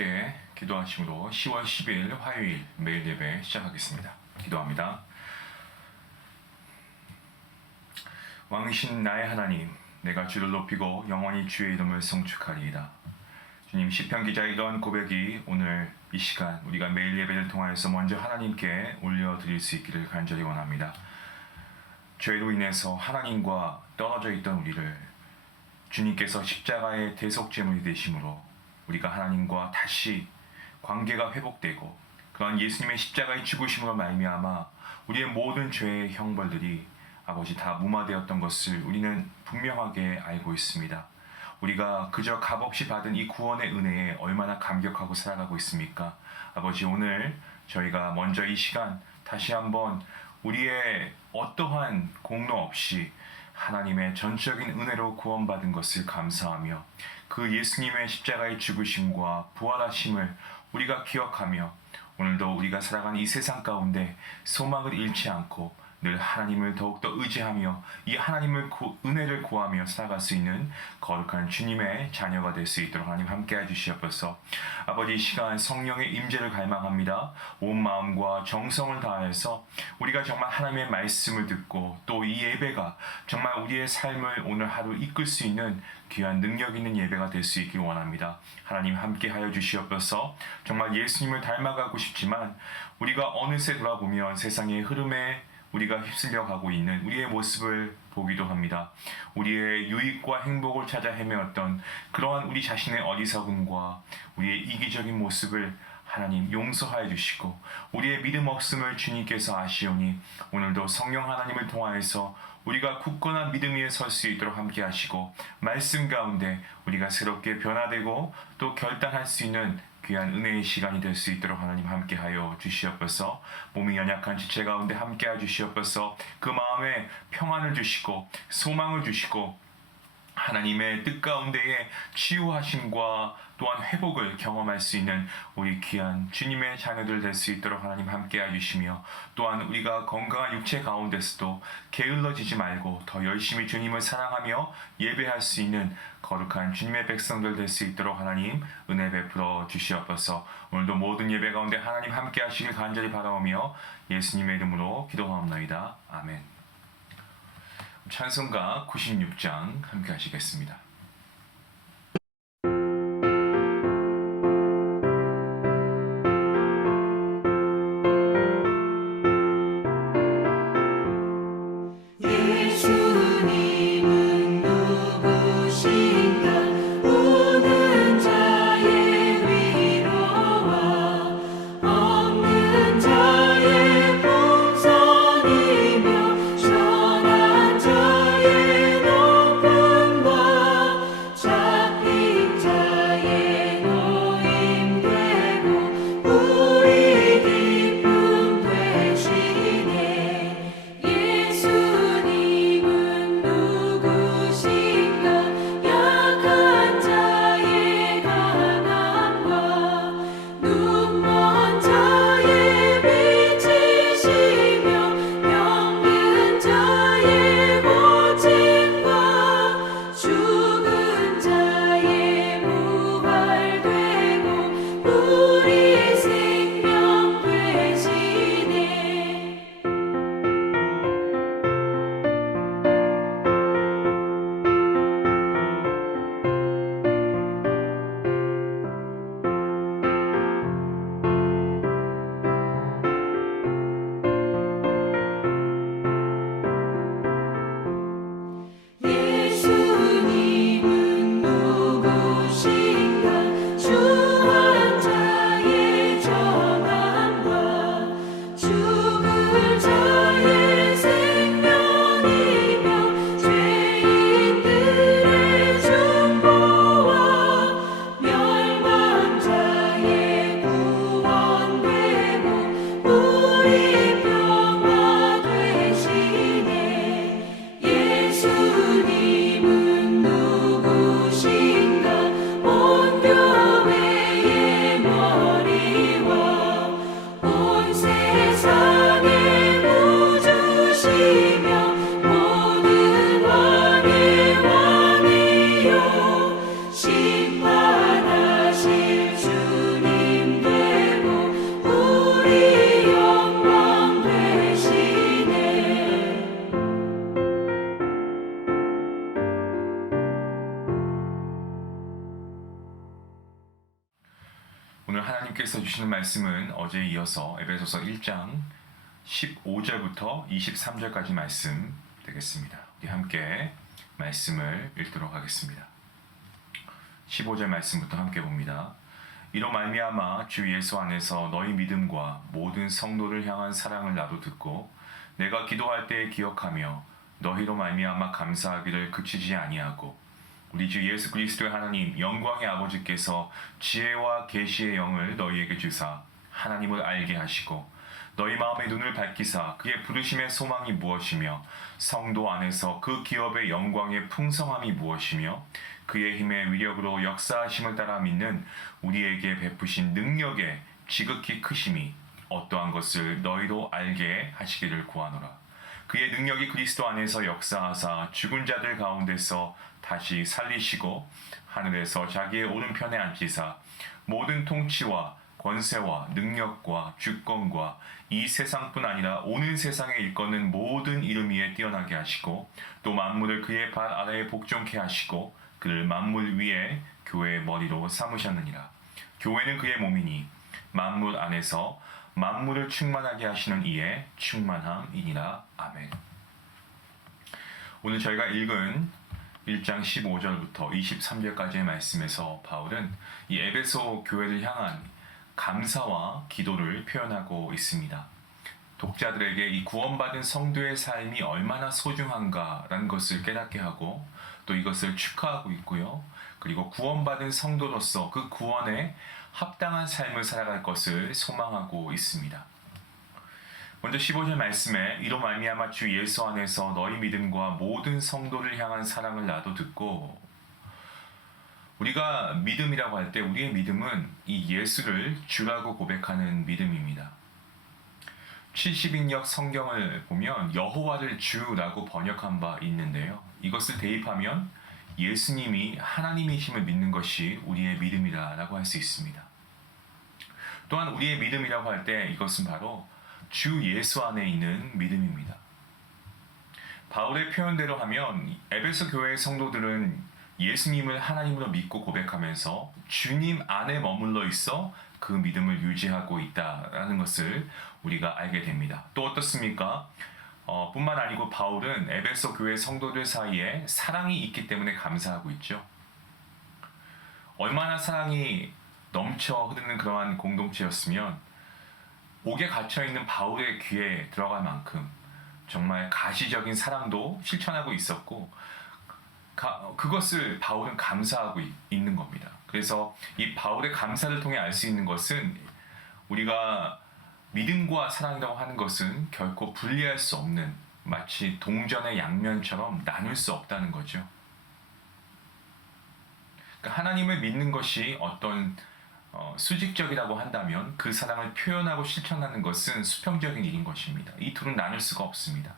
함께 기도하심으로 10월 10일 화요일 매일 예배 시작하겠습니다. 기도합니다. 왕이신 나의 하나님, 내가 주를 높이고 영원히 주의 이름을 송축하리이다. 주님, 시편 기자의 이런 고백이 오늘 이 시간 우리가 매일 예배를 통하여서 먼저 하나님께 올려드릴 수 있기를 간절히 원합니다. 죄로 인해서 하나님과 떨어져 있던 우리를 주님께서 십자가의 대속제물이 되심으로 우리가 하나님과 다시 관계가 회복되고 그런 예수님의 십자가의 죽으심으로 말미암아 우리의 모든 죄의 형벌들이 아버지 다 무마되었던 것을 우리는 분명하게 알고 있습니다. 우리가 그저 값없이 받은 이 구원의 은혜에 얼마나 감격하고 살아가고 있습니까? 아버지, 오늘 저희가 먼저 이 시간 다시 한번 우리의 어떠한 공로 없이 하나님의 전적인 은혜로 구원받은 것을 감사하며 그 예수님의 십자가의 죽으심과 부활하심을 우리가 기억하며 오늘도 우리가 살아가는 이 세상 가운데 소망을 잃지 않고 늘 하나님을 더욱더 의지하며 이 하나님을 은혜를 구하며 살아갈 수 있는 거룩한 주님의 자녀가 될 수 있도록 하나님 함께해 주시옵소서. 아버지, 이 시간 성령의 임재를 갈망합니다. 온 마음과 정성을 다해서 우리가 정말 하나님의 말씀을 듣고 또 이 예배가 정말 우리의 삶을 오늘 하루 이끌 수 있는 귀한 능력 있는 예배가 될 수 있길 원합니다. 하나님 함께하여 주시옵소서. 정말 예수님을 닮아가고 싶지만 우리가 어느새 돌아보면 세상의 흐름에 우리가 휩쓸려 가고 있는 우리의 모습을 보기도 합니다. 우리의 유익과 행복을 찾아 헤매었던 그러한 우리 자신의 어리석음과 우리의 이기적인 모습을 하나님 용서하여 주시고 우리의 믿음 없음을 주님께서 아시오니 오늘도 성령 하나님을 통하여서 우리가 굳건한 믿음 위에 설 수 있도록 함께 하시고 말씀 가운데 우리가 새롭게 변화되고 또 결단할 수 있는 귀한 은혜의 시간이 될 수 있도록 하나님 함께하여 주시옵소서. 몸이 연약한 지체 가운데 함께하여 주시옵소서. 그 마음에 평안을 주시고 소망을 주시고 하나님의 뜻 가운데에 치유하심과 또한 회복을 경험할 수 있는 우리 귀한 주님의 자녀들 될 수 있도록 하나님 함께해 주시며 또한 우리가 건강한 육체 가운데서도 게을러지지 말고 더 열심히 주님을 사랑하며 예배할 수 있는 거룩한 주님의 백성들 될 수 있도록 하나님 은혜 베풀어 주시옵소서. 오늘도 모든 예배 가운데 하나님 함께 하시길 간절히 바라오며 예수님의 이름으로 기도하옵나이다. 아멘. 찬송가 96장 함께 하시겠습니다. 전한 자의 높은 것 오늘 하나님께서 주시는 말씀은 어제에 이어서 에베소서 1장 15절부터 23절까지 말씀 되겠습니다. 우리 함께 말씀을 읽도록 하겠습니다. 15절 말씀부터 함께 봅니다. 이로 말미암아 주 예수 안에서 너희 믿음과 모든 성도를 향한 사랑을 나도 듣고 내가 기도할 때에 기억하며 너희로 말미암아 감사하기를 그치지 아니하고 우리 주 예수 그리스도의 하나님 영광의 아버지께서 지혜와 계시의 영을 너희에게 주사 하나님을 알게 하시고 너희 마음의 눈을 밝히사 그의 부르심의 소망이 무엇이며 성도 안에서 그 기업의 영광의 풍성함이 무엇이며 그의 힘의 위력으로 역사하심을 따라 믿는 우리에게 베푸신 능력의 지극히 크심이 어떠한 것을 너희도 알게 하시기를 구하노라. 그의 능력이 그리스도 안에서 역사하사 죽은 자들 가운데서 다시 살리시고 하늘에서 자기의 오른편에 앉히사 모든 통치와 권세와 능력과 주권과 이 세상뿐 아니라 오는 세상에 일컫는 모든 이름 위에 뛰어나게 하시고 또 만물을 그의 발 아래에 복종케 하시고 그를 만물 위에 교회의 머리로 삼으셨느니라. 교회는 그의 몸이니 만물 안에서 만물을 충만하게 하시는 이의 충만함이니라. 아멘. 오늘 저희가 읽은 1장 15절부터 23절까지의 말씀에서 바울은 이 에베소 교회를 향한 감사와 기도를 표현하고 있습니다. 독자들에게 이 구원받은 성도의 삶이 얼마나 소중한가라는 것을 깨닫게 하고 또 이것을 축하하고 있고요. 그리고 구원받은 성도로서 그 구원에 합당한 삶을 살아갈 것을 소망하고 있습니다. 먼저 15절 말씀에 이로 말미암아 주 예수 안에서 너희 믿음과 모든 성도를 향한 사랑을 나도 듣고 우리가 믿음이라고 할 때 우리의 믿음은 이 예수를 주라고 고백하는 믿음입니다. 70인역 성경을 보면 여호와를 주라고 번역한 바 있는데요. 이것을 대입하면 예수님이 하나님이심을 믿는 것이 우리의 믿음이라고 할 수 있습니다. 또한 우리의 믿음이라고 할 때 이것은 바로 주 예수 안에 있는 믿음입니다. 바울의 표현대로 하면 에베소 교회의 성도들은 예수님을 하나님으로 믿고 고백하면서 주님 안에 머물러 있어 그 믿음을 유지하고 있다라는 것을 우리가 알게 됩니다. 또 어떻습니까? 뿐만 아니고 바울은 에베소 교회 성도들 사이에 사랑이 있기 때문에 감사하고 있죠. 얼마나 사랑이 넘쳐 흐르는 그러한 공동체였으면 옥에 갇혀있는 바울의 귀에 들어갈 만큼 정말 가시적인 사랑도 실천하고 있었고 그것을 바울은 감사하고 있는 겁니다. 그래서 이 바울의 감사를 통해 알 수 있는 것은 우리가 믿음과 사랑이라고 하는 것은 결코 분리할 수 없는 마치 동전의 양면처럼 나눌 수 없다는 거죠. 그러니까 하나님을 믿는 것이 어떤 수직적이라고 한다면 그 사랑을 표현하고 실천하는 것은 수평적인 일인 것입니다. 이 둘은 나눌 수가 없습니다.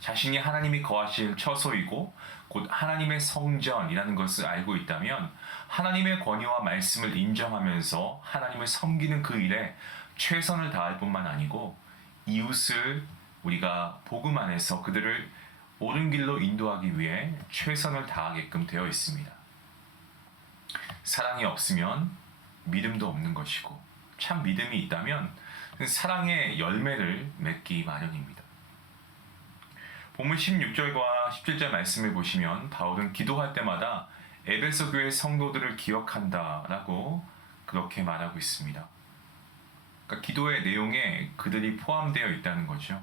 자신이 하나님이 거하실 처소이고 곧 하나님의 성전이라는 것을 알고 있다면 하나님의 권위와 말씀을 인정하면서 하나님을 섬기는 그 일에 최선을 다할 뿐만 아니고 이웃을 우리가 복음 안에서 그들을 옳은 길로 인도하기 위해 최선을 다하게끔 되어 있습니다. 사랑이 없으면 믿음도 없는 것이고 참 믿음이 있다면 사랑의 열매를 맺기 마련입니다. 본문 16절과 17절 말씀을 보시면 바울은 기도할 때마다 에베소 교회 성도들을 기억한다라고 그렇게 말하고 있습니다. 그러니까 기도의 내용에 그들이 포함되어 있다는 거죠.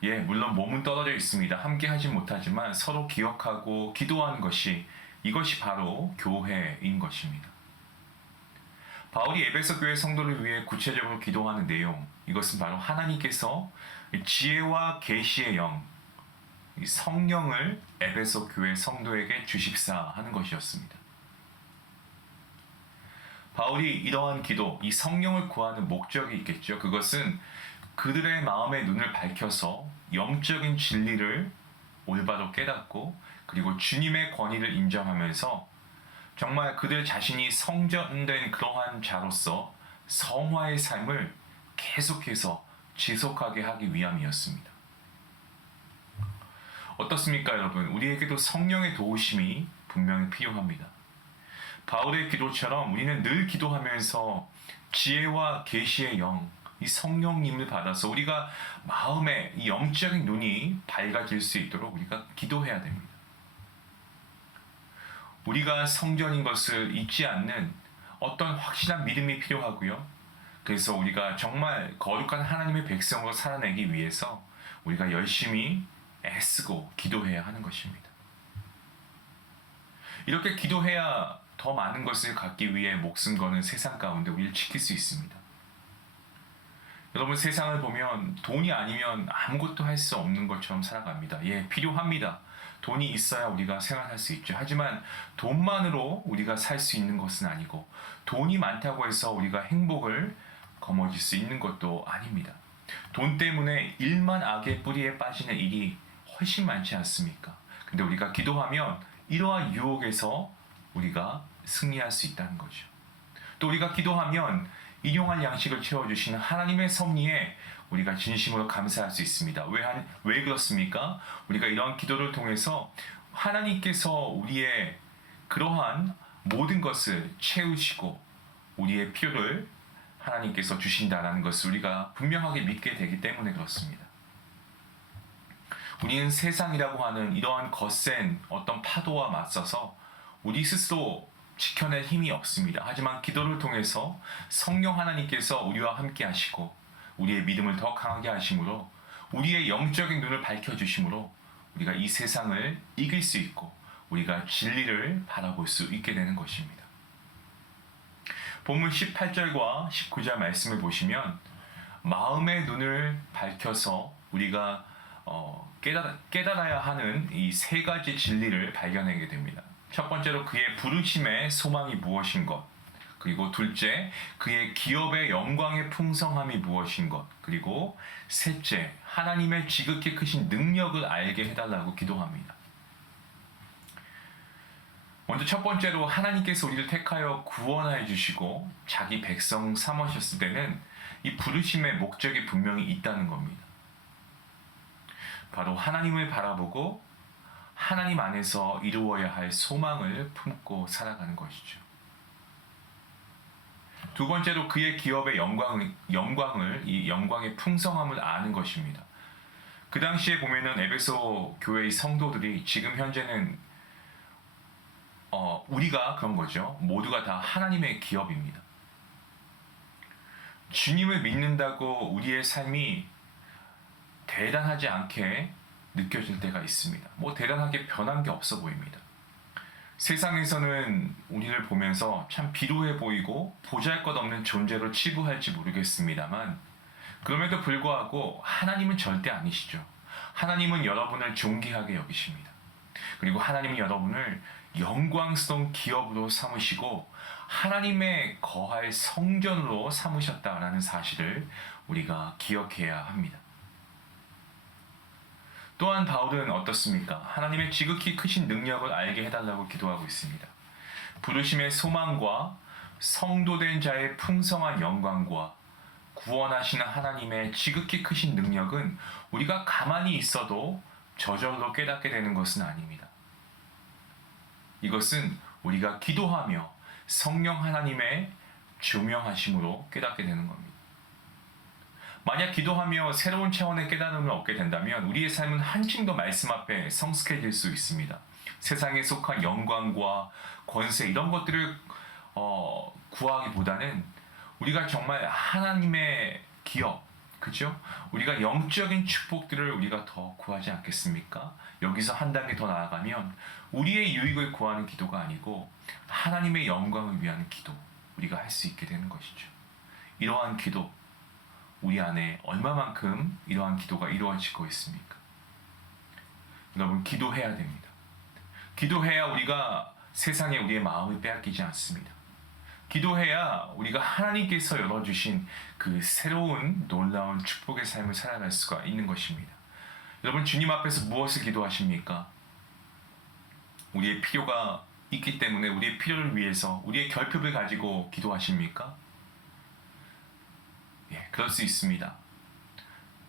물론 몸은 떨어져 있습니다. 함께 하지 못하지만 서로 기억하고 기도하는 이것이 바로 교회인 것입니다. 바울이 에베소 교회 성도를 위해 구체적으로 기도하는 내용, 이것은 바로 하나님께서 지혜와 계시의 영, 성령을 에베소 교회 성도에게 주십사 하는 것이었습니다. 바울이 이러한 기도, 이 성령을 구하는 목적이 있겠죠. 그것은 그들의 마음의 눈을 밝혀서 영적인 진리를 올바로 깨닫고 그리고 주님의 권위를 인정하면서 정말 그들 자신이 성전된 그러한 자로서 성화의 삶을 계속해서 지속하게 하기 위함이었습니다. 어떻습니까, 여러분? 우리에게도 성령의 도우심이 분명히 필요합니다. 바울의 기도처럼 우리는 늘 기도하면서 지혜와 계시의 영, 이 성령님을 받아서 우리가 마음의 이 영적인 눈이 밝아질 수 있도록 우리가 기도해야 됩니다. 우리가 성전인 것을 잊지 않는 어떤 확실한 믿음이 필요하고요. 그래서 우리가 정말 거룩한 하나님의 백성으로 살아내기 위해서 우리가 열심히 애쓰고 기도해야 하는 것입니다. 이렇게 기도해야 더 많은 것을 갖기 위해 목숨 거는 세상 가운데 우리를 지킬 수 있습니다. 여러분, 세상을 보면 돈이 아니면 아무것도 할 수 없는 것처럼 살아갑니다. 예, 필요합니다. 돈이 있어야 우리가 생활할 수 있죠. 하지만 돈만으로 우리가 살 수 있는 것은 아니고, 돈이 많다고 해서 우리가 행복을 거머쥘 수 있는 것도 아닙니다. 돈 때문에 일만 악의 뿌리에 빠지는 일이 훨씬 많지 않습니까? 근데 우리가 기도하면 이러한 유혹에서 우리가 승리할 수 있다는 거죠. 또 우리가 기도하면 일용할 양식을 채워주시는 하나님의 섭리에 우리가 진심으로 감사할 수 있습니다. 왜 그렇습니까? 우리가 이러한 기도를 통해서 하나님께서 우리의 그러한 모든 것을 채우시고 우리의 필요를 하나님께서 주신다는 것을 우리가 분명하게 믿게 되기 때문에 그렇습니다. 우리는 세상이라고 하는 이러한 거센 어떤 파도와 맞서서 우리 스스로 지켜낼 힘이 없습니다. 하지만 기도를 통해서 성령 하나님께서 우리와 함께 하시고 우리의 믿음을 더 강하게 하심으로 우리의 영적인 눈을 밝혀주심으로 우리가 이 세상을 이길 수 있고 우리가 진리를 바라볼 수 있게 되는 것입니다. 본문 18절과 19절 말씀을 보시면 마음의 눈을 밝혀서 우리가 깨달아야 하는 이 세 가지 진리를 발견하게 됩니다. 첫 번째로 그의 부르심의 소망이 무엇인 것, 그리고 둘째 그의 기업의 영광의 풍성함이 무엇인 것, 그리고 셋째 하나님의 지극히 크신 능력을 알게 해달라고 기도합니다. 먼저 첫 번째로 하나님께서 우리를 택하여 구원하여 주시고 자기 백성 삼으셨을 때는 이 부르심의 목적이 분명히 있다는 겁니다. 바로 하나님을 바라보고 하나님 안에서 이루어야 할 소망을 품고 살아가는 것이죠. 두 번째로 그의 기업의 영광을 이 영광의 풍성함을 아는 것입니다. 그 당시에 보면은 에베소 교회의 성도들이 지금 현재는 우리가 그런 거죠. 모두가 다 하나님의 기업입니다. 주님을 믿는다고 우리의 삶이 대단하지 않게 느껴질 때가 있습니다. 대단하게 변한 게 없어 보입니다. 세상에서는 우리를 보면서 참 비루해 보이고 보잘것없는 존재로 치부할지 모르겠습니다만 그럼에도 불구하고 하나님은 절대 아니시죠. 하나님은 여러분을 존귀하게 여기십니다. 그리고 하나님은 여러분을 영광스러운 기업으로 삼으시고 하나님의 거할 성전으로 삼으셨다라는 사실을 우리가 기억해야 합니다. 또한 바울은 어떻습니까? 하나님의 지극히 크신 능력을 알게 해달라고 기도하고 있습니다. 부르심의 소망과 성도된 자의 풍성한 영광과 구원하시는 하나님의 지극히 크신 능력은 우리가 가만히 있어도 저절로 깨닫게 되는 것은 아닙니다. 이것은 우리가 기도하며 성령 하나님의 조명하심으로 깨닫게 되는 겁니다. 만약 기도하며 새로운 차원의 깨달음을 얻게 된다면 우리의 삶은 한층 더 말씀 앞에 성숙해질 수 있습니다. 세상에 속한 영광과 권세 이런 것들을 구하기보다는 우리가 정말 하나님의 기업, 그죠? 우리가 영적인 축복들을 우리가 더 구하지 않겠습니까? 여기서 한 단계 더 나아가면 우리의 유익을 구하는 기도가 아니고 하나님의 영광을 위한 기도, 우리가 할 수 있게 되는 것이죠. 이러한 기도, 우리 안에 얼마만큼 이러한 기도가 이루어지고 있습니까? 여러분, 기도해야 됩니다. 기도해야 우리가 세상에 우리의 마음을 빼앗기지 않습니다. 기도해야 우리가 하나님께서 열어주신 그 새로운 놀라운 축복의 삶을 살아갈 수가 있는 것입니다. 여러분, 주님 앞에서 무엇을 기도하십니까? 우리의 필요가 있기 때문에 우리의 필요를 위해서 우리의 결핍을 가지고 기도하십니까? 예, 그럴 수 있습니다.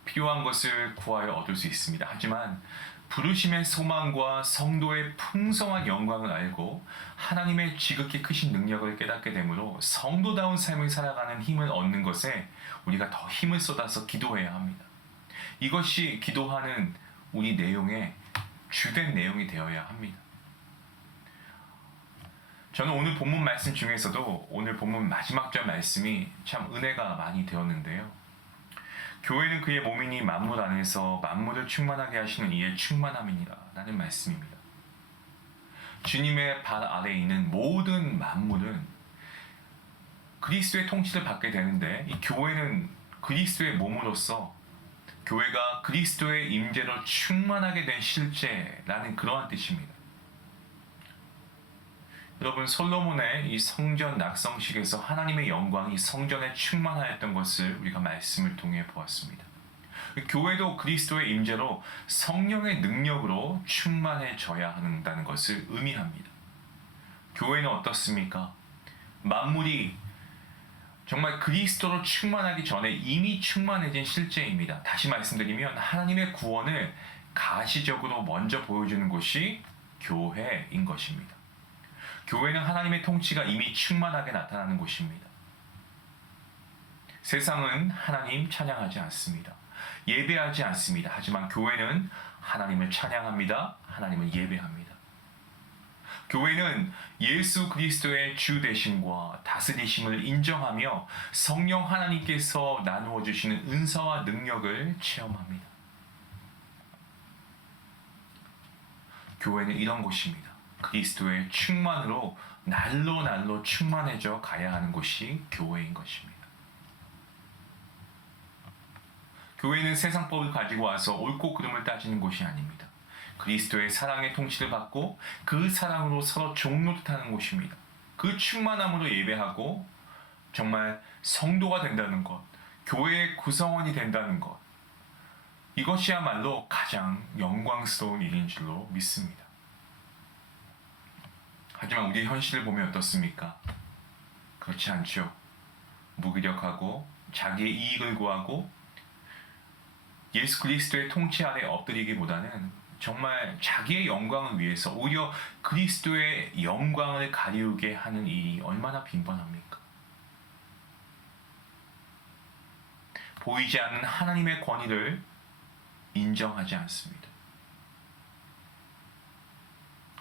필요한 것을 구하여 얻을 수 있습니다. 하지만 부르심의 소망과 성도의 풍성한 영광을 알고 하나님의 지극히 크신 능력을 깨닫게 되므로 성도다운 삶을 살아가는 힘을 얻는 것에 우리가 더 힘을 쏟아서 기도해야 합니다. 이것이 기도하는 우리 내용의 주된 내용이 되어야 합니다. 저는 오늘 본문 말씀 중에서도 오늘 본문 마지막 절 말씀이 참 은혜가 많이 되었는데요. 교회는 그의 몸이니 만물 안에서 만물을 충만하게 하시는 이의 충만함이니라 라는 말씀입니다. 주님의 발 아래에 있는 모든 만물은 그리스도의 통치를 받게 되는데 이 교회는 그리스도의 몸으로서 교회가 그리스도의 임재로 충만하게 된 실제라는 그러한 뜻입니다. 여러분, 솔로몬의 이 성전 낙성식에서 하나님의 영광이 성전에 충만하였던 것을 우리가 말씀을 통해 보았습니다. 교회도 그리스도의 임재로 성령의 능력으로 충만해져야 한다는 것을 의미합니다. 교회는 어떻습니까? 만물이 정말 그리스도로 충만하기 전에 이미 충만해진 실제입니다. 다시 말씀드리면 하나님의 구원을 가시적으로 먼저 보여주는 곳이 교회인 것입니다. 교회는 하나님의 통치가 이미 충만하게 나타나는 곳입니다. 세상은 하나님 찬양하지 않습니다. 예배하지 않습니다. 하지만 교회는 하나님을 찬양합니다. 하나님을 예배합니다. 교회는 예수 그리스도의 주 되심과 다스리심을 인정하며 성령 하나님께서 나누어 주시는 은사와 능력을 체험합니다. 교회는 이런 곳입니다. 그리스도의 충만으로 날로 충만해져 가야 하는 곳이 교회인 것입니다. 교회는 세상법을 가지고 와서 옳고 그름을 따지는 곳이 아닙니다. 그리스도의 사랑의 통치를 받고 그 사랑으로 서로 종노릇하는 곳입니다. 그 충만함으로 예배하고 정말 성도가 된다는 것, 교회의 구성원이 된다는 것, 이것이야말로 가장 영광스러운 일인 줄로 믿습니다. 하지만 우리의 현실을 보면 어떻습니까? 그렇지 않죠. 무기력하고 자기의 이익을 구하고 예수 그리스도의 통치 아래 엎드리기보다는 정말 자기의 영광을 위해서 오히려 그리스도의 영광을 가리우게 하는 일이 얼마나 빈번합니까? 보이지 않는 하나님의 권위를 인정하지 않습니다.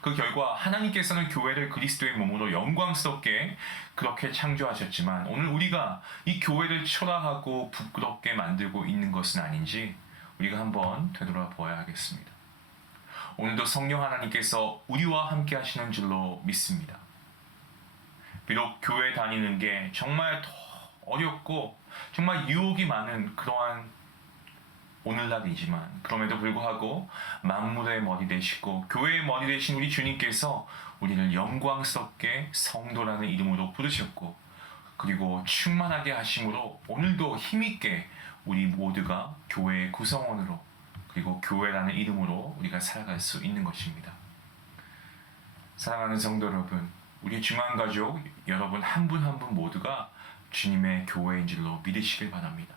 그 결과 하나님께서는 교회를 그리스도의 몸으로 영광스럽게 그렇게 창조하셨지만 오늘 우리가 이 교회를 초라하고 부끄럽게 만들고 있는 것은 아닌지 우리가 한번 되돌아보아야 하겠습니다. 오늘도 성령 하나님께서 우리와 함께 하시는 줄로 믿습니다. 비록 교회 다니는 게 정말 더 어렵고 정말 유혹이 많은 그러한 오늘날이지만 그럼에도 불구하고 만물의 머리 되시고 교회의 머리 되신 우리 주님께서 우리를 영광스럽게 성도라는 이름으로 부르셨고 그리고 충만하게 하심으로 오늘도 힘있게 우리 모두가 교회의 구성원으로 그리고 교회라는 이름으로 우리가 살아갈 수 있는 것입니다. 사랑하는 성도 여러분, 우리 중앙가족 여러분 한 분 한 분 모두가 주님의 교회인 줄로 믿으시길 바랍니다.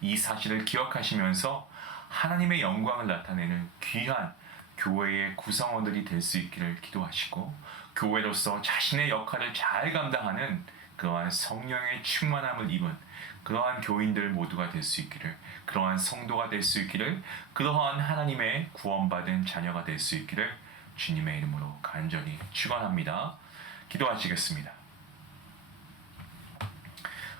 이 사실을 기억하시면서 하나님의 영광을 나타내는 귀한 교회의 구성원들이 될 수 있기를 기도하시고 교회로서 자신의 역할을 잘 감당하는 그러한 성령의 충만함을 입은 그러한 교인들 모두가 될 수 있기를 그러한 성도가 될 수 있기를 그러한 하나님의 구원받은 자녀가 될 수 있기를 주님의 이름으로 간절히 축원합니다. 기도하시겠습니다.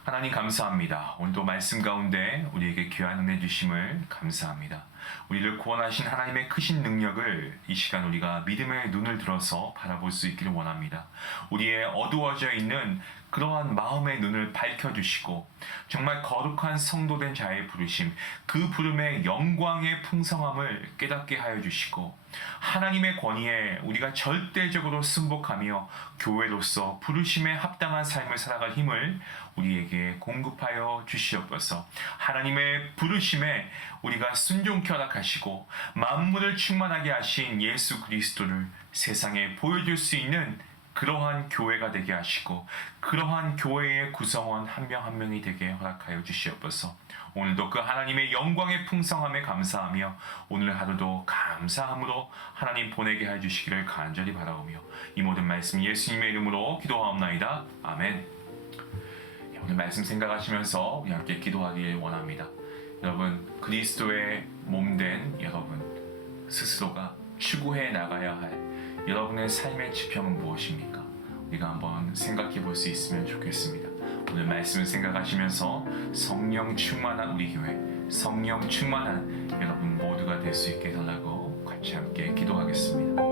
하나님 감사합니다. 오늘도 말씀 가운데 우리에게 귀한 은혜 주심을 감사합니다. 우리를 구원하신 하나님의 크신 능력을 이 시간 우리가 믿음의 눈을 들어서 바라볼 수 있기를 원합니다. 우리의 어두워져 있는 그러한 마음의 눈을 밝혀주시고 정말 거룩한 성도된 자의 부르심, 그 부름의 영광의 풍성함을 깨닫게 하여 주시고 하나님의 권위에 우리가 절대적으로 순복하며 교회로서 부르심에 합당한 삶을 살아갈 힘을 우리에게 공급하여 주시옵소서. 하나님의 부르심에 우리가 순종케 허락하시고 만물을 충만하게 하신 예수 그리스도를 세상에 보여줄 수 있는 그러한 교회가 되게 하시고 그러한 교회의 구성원 한 명 한 명이 되게 허락하여 주시옵소서. 오늘도 그 하나님의 영광의 풍성함에 감사하며 오늘 하루도 감사함으로 하나님 보내게 해주시기를 간절히 바라오며 이 모든 말씀 예수님의 이름으로 기도하옵나이다. 아멘. 오늘 말씀 생각하시면서 우리 함께 기도하길 원합니다. 여러분, 그리스도의 몸된 여러분 스스로가 추구해 나가야 할 여러분의 삶의 지평은 무엇입니까? 우리가 한번 생각해 볼 수 있으면 좋겠습니다. 오늘 말씀을 생각하시면서 성령 충만한 우리 교회, 성령 충만한 여러분 모두가 될 수 있게 해달라고 같이 함께 기도하겠습니다.